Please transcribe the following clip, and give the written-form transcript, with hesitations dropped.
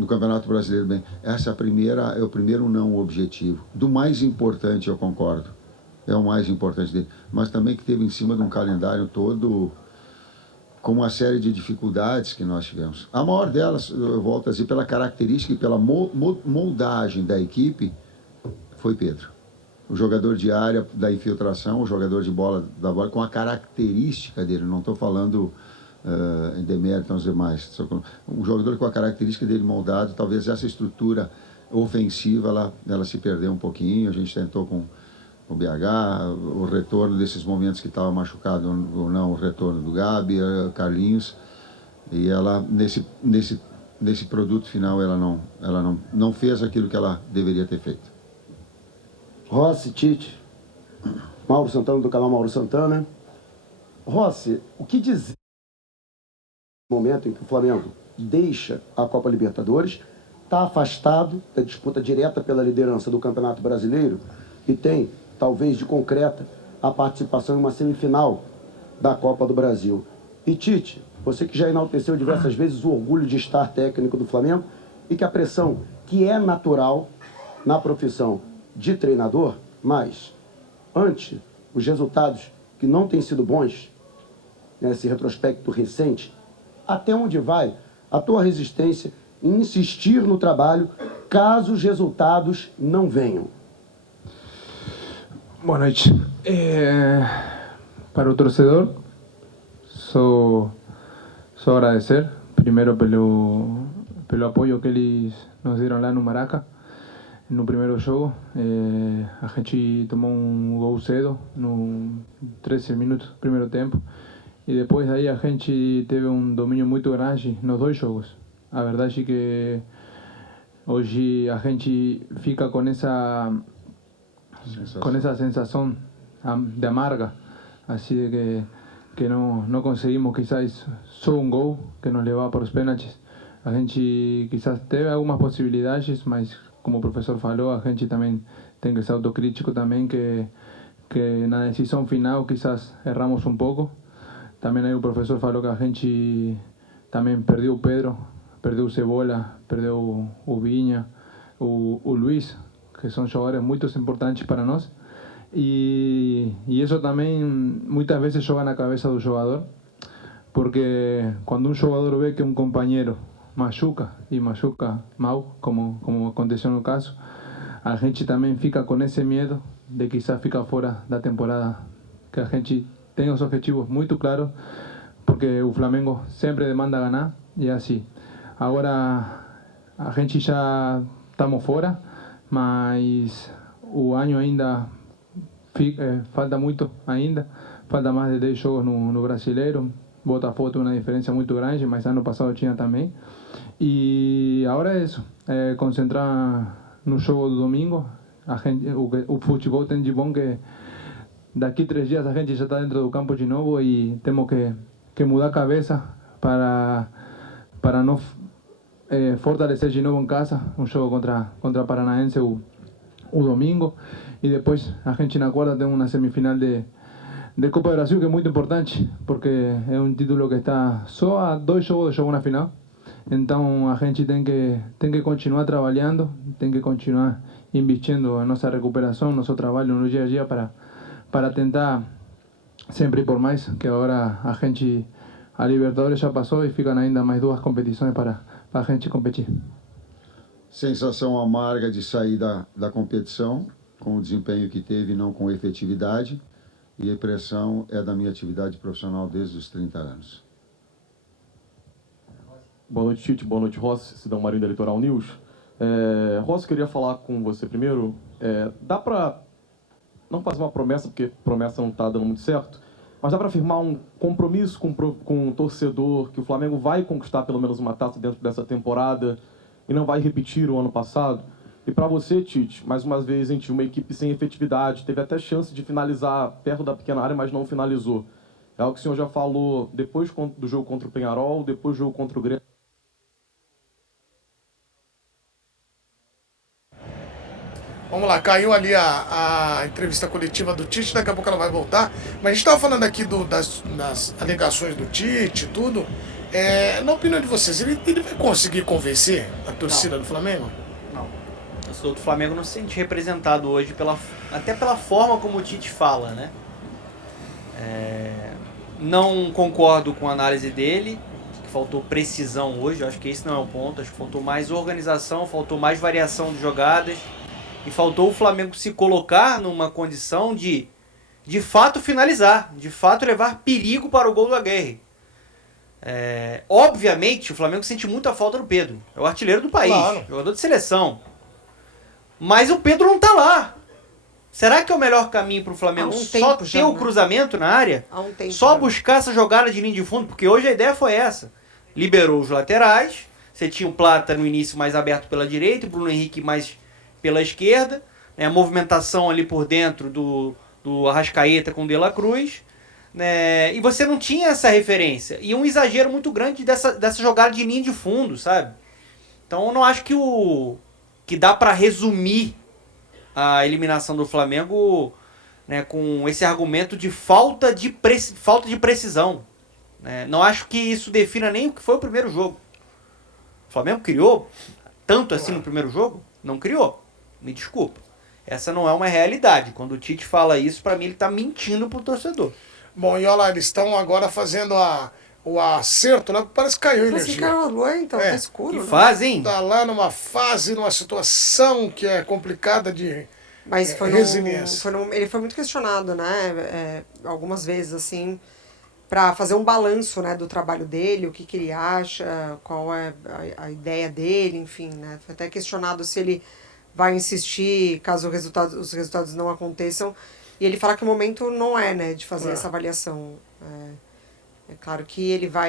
no Campeonato Brasileiro bem. Essa é o primeiro não objetivo. Do mais importante, eu concordo. É o mais importante dele. Mas também que teve em cima de um calendário todo com uma série de dificuldades que nós tivemos. A maior delas, eu volto a dizer, pela característica e pela moldagem da equipe, foi Pedro. O jogador de área da infiltração, o jogador de bola da bola, com a característica dele, não estou falando em demérito aos demais, um jogador com a característica dele moldado, talvez essa estrutura ofensiva, ela se perdeu um pouquinho, a gente tentou com o BH, o retorno desses momentos que estava machucado ou não, o retorno do Gabi, Carlinhos, e ela, nesse produto final, ela não fez aquilo que ela deveria ter feito. Rossi, Tite, Mauro Santana, do canal Mauro Santana. Rossi, o que dizer no momento em que o Flamengo deixa a Copa Libertadores, está afastado da disputa direta pela liderança do Campeonato Brasileiro e tem, talvez de concreta, a participação em uma semifinal da Copa do Brasil. E Tite, você que já enalteceu diversas vezes o orgulho de estar técnico do Flamengo e que a pressão que é natural na profissão de treinador, mas ante os resultados que não têm sido bons, nesse retrospecto recente, até onde vai a tua resistência em insistir no trabalho caso os resultados não venham? Boa noite. Para o torcedor, só agradecer, primeiro pelo apoio que eles nos deram lá no Maraca, no primeiro jogo. A gente tomou um gol cedo, no 13 minutos do primeiro tempo, e depois daí a gente teve um domínio muito grande nos dois jogos. A verdade é que hoje a gente fica com essa sensação de amarga, assim que não conseguimos quizás só um gol que nos levava para os pênaltis. A gente quizás teve algumas possibilidades, mas como o professor falou, a gente também tem que ser autocrítico também, que na decisão final quizás erramos um pouco. Também aí o professor falou que a gente também perdeu o Pedro, perdeu o Cebola, perdeu o Vinha, o Luiz, que são jogadores muito importantes para nós. E isso também muitas vezes joga na cabeça do jogador, porque quando um jogador vê que um companheiro machuca, e machuca mal, como aconteceu no caso, a gente também fica com esse medo de quizás ficar fora da temporada, que a gente tem os objetivos muito claros, porque o Flamengo sempre demanda ganhar, e é assim. Agora a gente já estamos fora, mas o ano ainda falta muito ainda, falta mais de 10 jogos no Brasileiro. Botafogo tem uma diferença muito grande, mas ano passado tinha também. E agora é isso, concentrar no jogo do domingo. O futebol tem de bom que daqui 3 dias a gente já está dentro do campo de novo e temos que mudar a cabeça para não fortalecer de novo em casa um jogo contra Paranaense o domingo, e depois a gente na quarta tem uma semifinal de Copa do Brasil, que é muito importante, porque é um título que está só a 2 jogos de jogo na final. Então a gente tem que continuar trabalhando, tem que continuar investindo a nossa recuperação, nosso trabalho no dia a dia para tentar sempre ir por mais, que agora a Libertadores já passou e ficam ainda mais 2 competições para a gente competir. Sensação amarga de sair da competição, com o desempenho que teve, não com efetividade, e a impressão é da minha atividade profissional desde os 30 anos. Boa noite, Tite. Boa noite, Rossi. Cidão Marinho da Litoral News. Rossi, queria falar com você primeiro. Dá para não fazer uma promessa, porque promessa não está dando muito certo, mas dá para afirmar um compromisso com o torcedor que o Flamengo vai conquistar pelo menos uma taça dentro dessa temporada e não vai repetir o ano passado? E para você, Tite, mais uma vez, a gente tinha uma equipe sem efetividade, teve até chance de finalizar perto da pequena área, mas não finalizou. É algo que o senhor já falou depois do jogo contra o Peñarol, depois do jogo contra o Grêmio. Vamos lá, caiu ali a entrevista coletiva do Tite, daqui a pouco ela vai voltar. Mas a gente estava falando aqui das alegações do Tite e tudo. Na opinião de vocês, ele vai conseguir convencer a torcida do Flamengo? Não. O torcedor do Flamengo não se sente representado hoje, até pela forma como o Tite fala, né? Não concordo com a análise dele, que faltou precisão hoje, eu acho que esse não é o ponto, acho que faltou mais organização, faltou mais variação de jogadas, e faltou o Flamengo se colocar numa condição de fato finalizar, de fato levar perigo para o gol do Aguirre. Obviamente o Flamengo sente muita falta do Pedro, é o artilheiro do país, claro, jogador de seleção, mas o Pedro não está lá. Será que é o melhor caminho para o Flamengo só ter o cruzamento na área? Só buscar essa jogada de linha de fundo? Porque hoje a ideia foi essa. Liberou os laterais, você tinha o Plata no início mais aberto pela direita, o Bruno Henrique mais pela esquerda, né, a movimentação ali por dentro do Arrascaeta com o De La Cruz, né, e você não tinha essa referência. E um exagero muito grande dessa jogada de linha de fundo, sabe? Então eu não acho que dá para resumir a eliminação do Flamengo, né, com esse argumento de falta de precisão. Né? Não acho que isso defina nem o que foi o primeiro jogo. O Flamengo criou tanto assim no primeiro jogo? Não criou. Me desculpa. Essa não é uma realidade. Quando o Tite fala isso, para mim ele está mentindo pro torcedor. Bom, e olha lá, eles estão agora fazendo o acerto, né? Parece que caiu a energia. Mas que caiu a lua, então, tá escuro. Que fase, hein? Tá lá numa situação que é complicada de Mas resiliência. ele foi muito questionado, né? Algumas vezes, assim, para fazer um balanço, né, do trabalho dele, o que ele acha, qual é a ideia dele, enfim, né? Foi até questionado se ele vai insistir caso os resultados não aconteçam. E ele fala que o momento não é, né, de fazer essa avaliação. É claro que ele vai